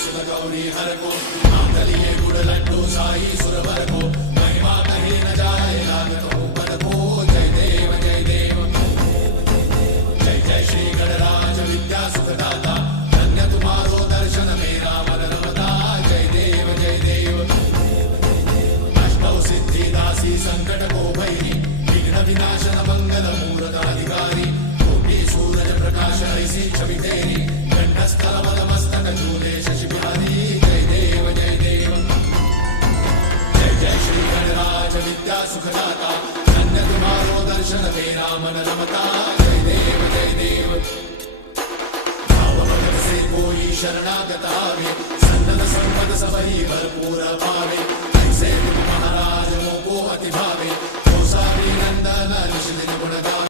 सुध गौरी हर को मांगलिये गुड़ लड्डू साई सुरवर को महिमा कहीं न जाए लागत हो पर को जय देव जय देव जय जय श्री गणराज विद्या सुखदाता धन्य तुम्हारो दर्शन मेरा मन रमता जय देव जय देव अष्टौ सिद्धि दासी संकट को भैरी विघ्न विनाशन मंगल मूर्त अधिकारी कोटि सूरज प्रकाश ऐसी छवि तेरी कंठस्थल मस्तक झूले शशि बिहारी जय देव जय देव जय जय श्री गणराज विद्या सुखदाता धन्य तुम्हारो दर्शन मेरा मन रमता जय देव जय देव भाव भगत से कोई शरणागत आवे सन्नत संपद सबही भरपूर पावे